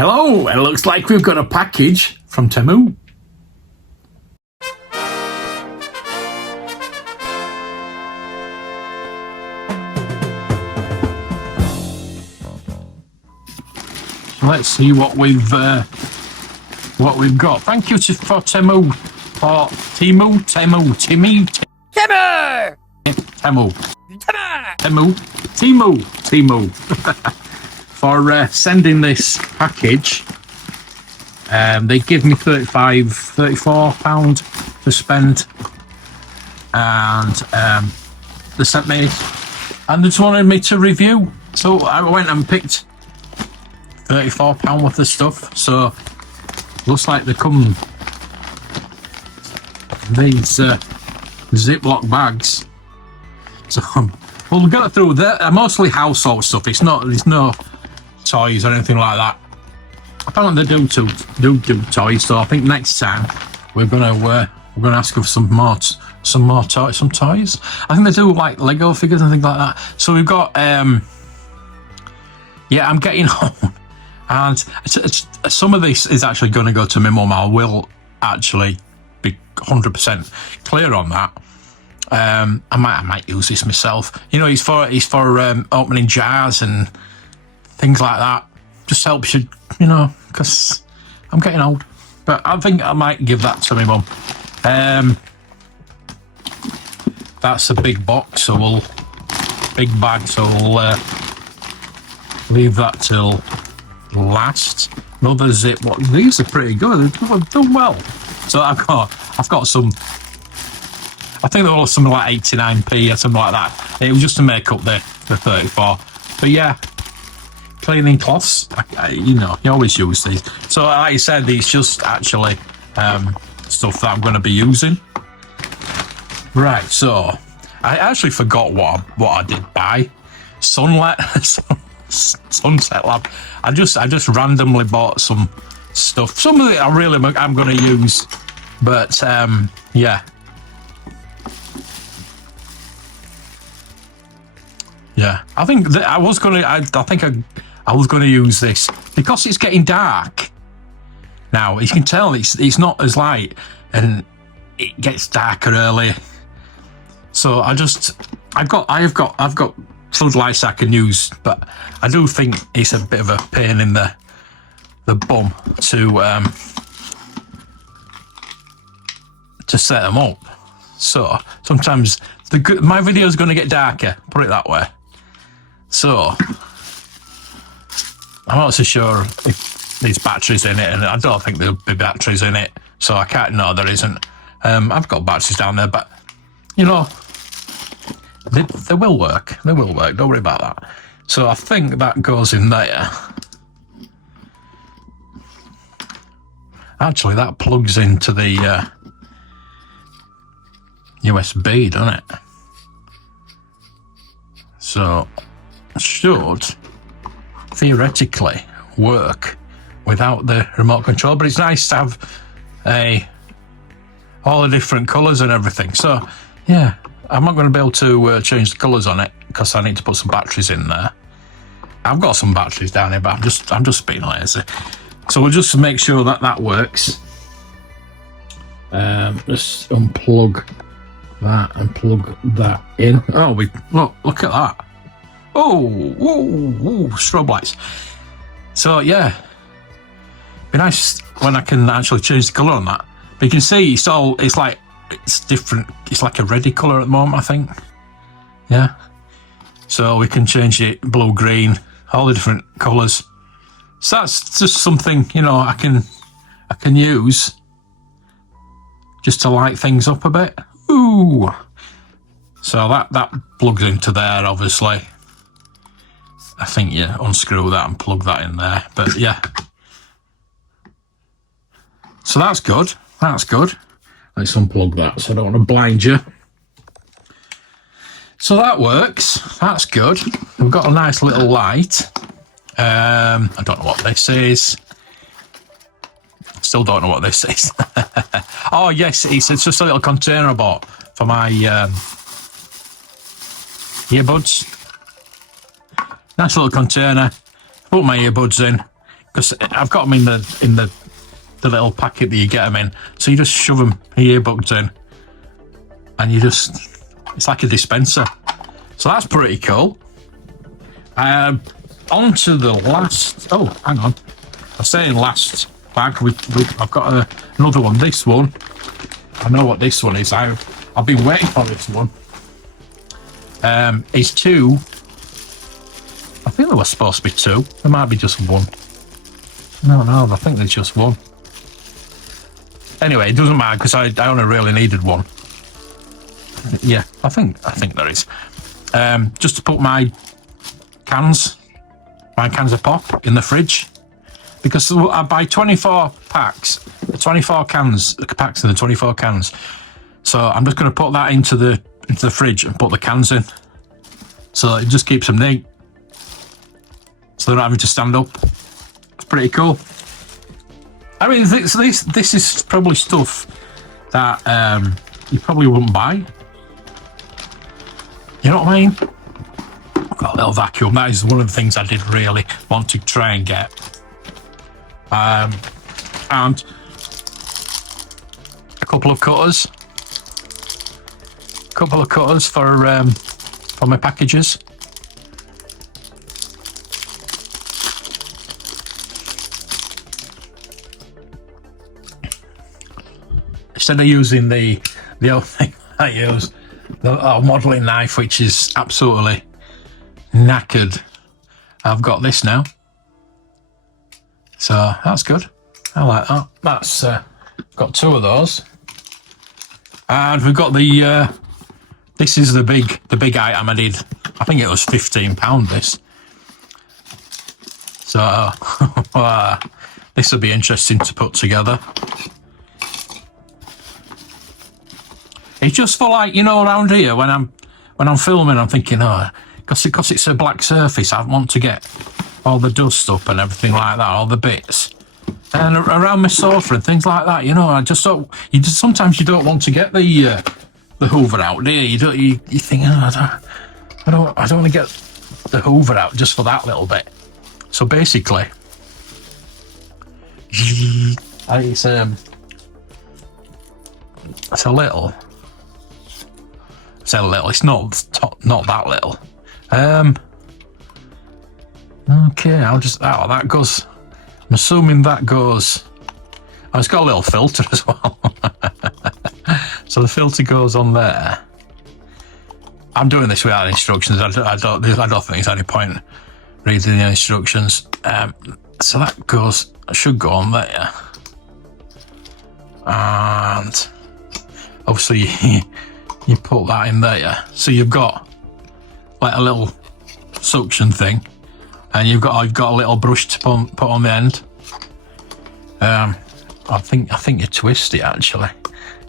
Hello, it looks like we've got a package from Temu. Let's see what we've got. Thank you for Temu, Temu for sending this package. They give me £34 to spend, and they sent me, and they just wanted me to review. So I went and picked £34 worth of stuff. So looks like they come these Ziploc bags. So we'll go through that. Mostly household stuff. There's no toys or anything like that. Apparently they do toys. So I think next time we're gonna ask for some toys. I think they do like Lego figures and things like that. So we've got I'm getting home, and some of this is actually going to go to my mum. I will actually be 100% clear on that. I might use this myself. You know, it's for opening jars and things like that. Just helps you, because I'm getting old. But I think I might give that to my mum. That's a big box, so we'll leave that till last. Another zip. These are pretty good. They've done well. So I've got some. I think they were something like 89p or something like that. It was just to make up the 34. But yeah, cleaning cloths. You always use these. So like I said, these just actually stuff that I'm going to be using. Right. So I actually forgot what I did buy. Sunset Lab. I just randomly bought some stuff. Some of it I'm going to use, but yeah. Yeah, I think I was going to use this because it's getting dark now. You can tell it's not as light, and it gets darker early. So I've got floodlights I can use, but I do think it's a bit of a pain in the bum to set them up. So sometimes my video is going to get darker. Put it that way. So I'm not so sure if there's batteries in it, and I don't think there'll be batteries in it. So I can't. No, there isn't. I've got batteries down there, but they will work. They will work. Don't worry about that. So I think that goes in there. Actually, that plugs into the USB, doesn't it? So it should theoretically work without the remote control, but it's nice to have all the different colours and everything. So yeah, I'm not going to be able to change the colours on it because I need to put some batteries in there. I've got some batteries down here, but I'm just being lazy. So we'll just make sure that works. Just unplug that and plug that in. Oh, look at that. Oh, strobe lights. So yeah, be nice when I can actually change the colour on that. But you can see it's different. It's like a reddy colour at the moment, I think. Yeah. So we can change it blue, green, all the different colours. So that's just something, I can use just to light things up a bit. Ooh. So that plugs into there, obviously. I think you unscrew that and plug that in there. But yeah. So that's good. That's good. Let's unplug that so I don't want to blind you. So that works. That's good. We've got a nice little light. I don't know what this is. Still don't know what this is. Oh yes, it's just a little container I bought for my earbuds. Nice little container. Put my earbuds in. because I've got them in the little packet that you get them in. So you just shove them earbuds in, and it's like a dispenser. So that's pretty cool. On to the last. Oh, hang on. I'm saying last bag. I've got another one. This one. I know what this one is. I've been waiting for this one. It's two. I think there was supposed to be two. There might be just one. No, I think there's just one. Anyway, it doesn't matter because I only really needed one. Yeah, I think there is. Just to put my cans of pop in the fridge, because I buy 24 packs, the 24 cans, the packs and the 24 cans. So I'm just going to put that into the fridge and put the cans in. So it just keeps them neat. So they're not having to stand up. It's pretty cool. I mean, this is probably stuff that you probably wouldn't buy. You know what I mean? I've got a little vacuum. That is one of the things I did really want to try and get. And a couple of cutters. For my packages. Instead of using the old thing I use, the modelling knife, which is absolutely knackered, I've got this now. So that's good. I like that. That's got two of those, and we've got the. This is the big item I did. I think it was £15. This. So this will be interesting to put together. It's just for, like, you know, around here when I'm filming, I'm thinking, because it's a black surface, I want to get all the dust up and everything like that, all the bits, and around my sofa and things like that. You know, I just don't. Sometimes you don't want to get the Hoover out, do you? You think, I don't want to get the Hoover out just for that little bit. So basically, it's a little. It's a little. It's not that little. Okay, I'll just. Oh, that goes. I'm assuming that goes. Oh, it's got a little filter as well. So the filter goes on there. I'm doing this without instructions. I don't think there's any point reading the instructions. So that goes. Should go on there. And obviously you put that in there. So you've got like a little suction thing, and you've got a little brush to put on the end. I think you twist it actually.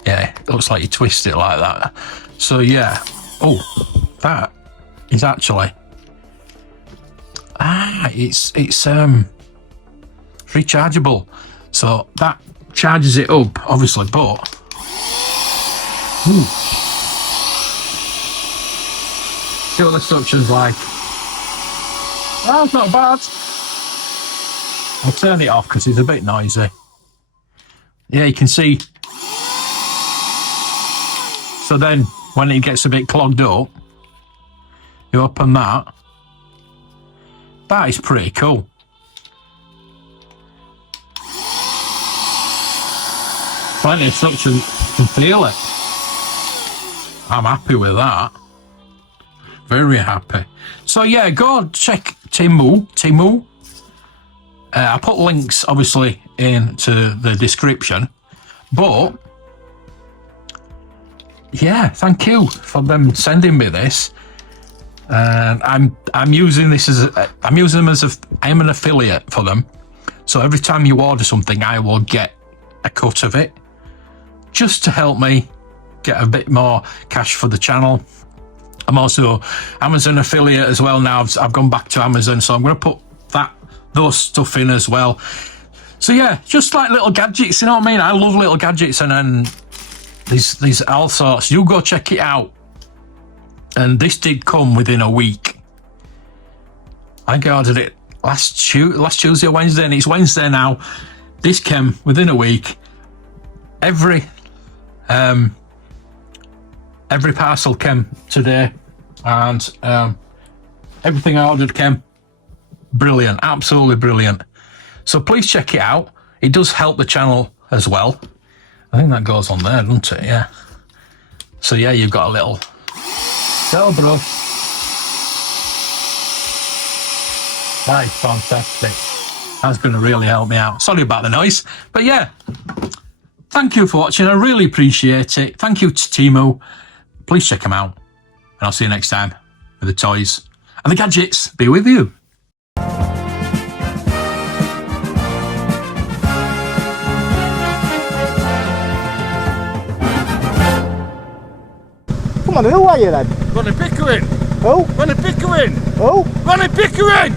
Yeah, it looks like you twist it like that. So yeah. Oh, that is actually it's rechargeable. So that charges it up, obviously, but see what the suction's like. Oh, it's not bad. I'll turn it off because it's a bit noisy. Yeah, you can see. So then, when it gets a bit clogged up, you open that. That is pretty cool. Plenty of suction, you can feel it. I'm happy with that. Very happy. So yeah, go check Temu. I put links obviously into the description, but yeah, thank you for them sending me this. And I'm using this I'm using them as I'm an affiliate for them. So every time you order something, I will get a cut of it, just to help me get a bit more cash for the channel. I'm also Amazon affiliate as well now. I've gone back to Amazon, so I'm going to put those stuff in as well. So yeah, just like little gadgets, you know what I mean? I love little gadgets, and then these all sorts. You go check it out. And this did come within a week. I think I ordered it last Tuesday or Wednesday, and it's Wednesday now. This came within a week. Every parcel came today, and everything I ordered came. Brilliant, absolutely brilliant. So please check it out. It does help the channel as well. I think that goes on there, doesn't it? Yeah. So yeah, you've got a little brush. That is fantastic. That's going to really help me out. Sorry about the noise, but yeah. Thank you for watching. I really appreciate it. Thank you to Temu. Please check them out, and I'll see you next time with the toys and the gadgets. Be with you. Come on, who are you then? Ronnie Pickering! Who? Ronnie Pickering! Who? Ronnie Pickering!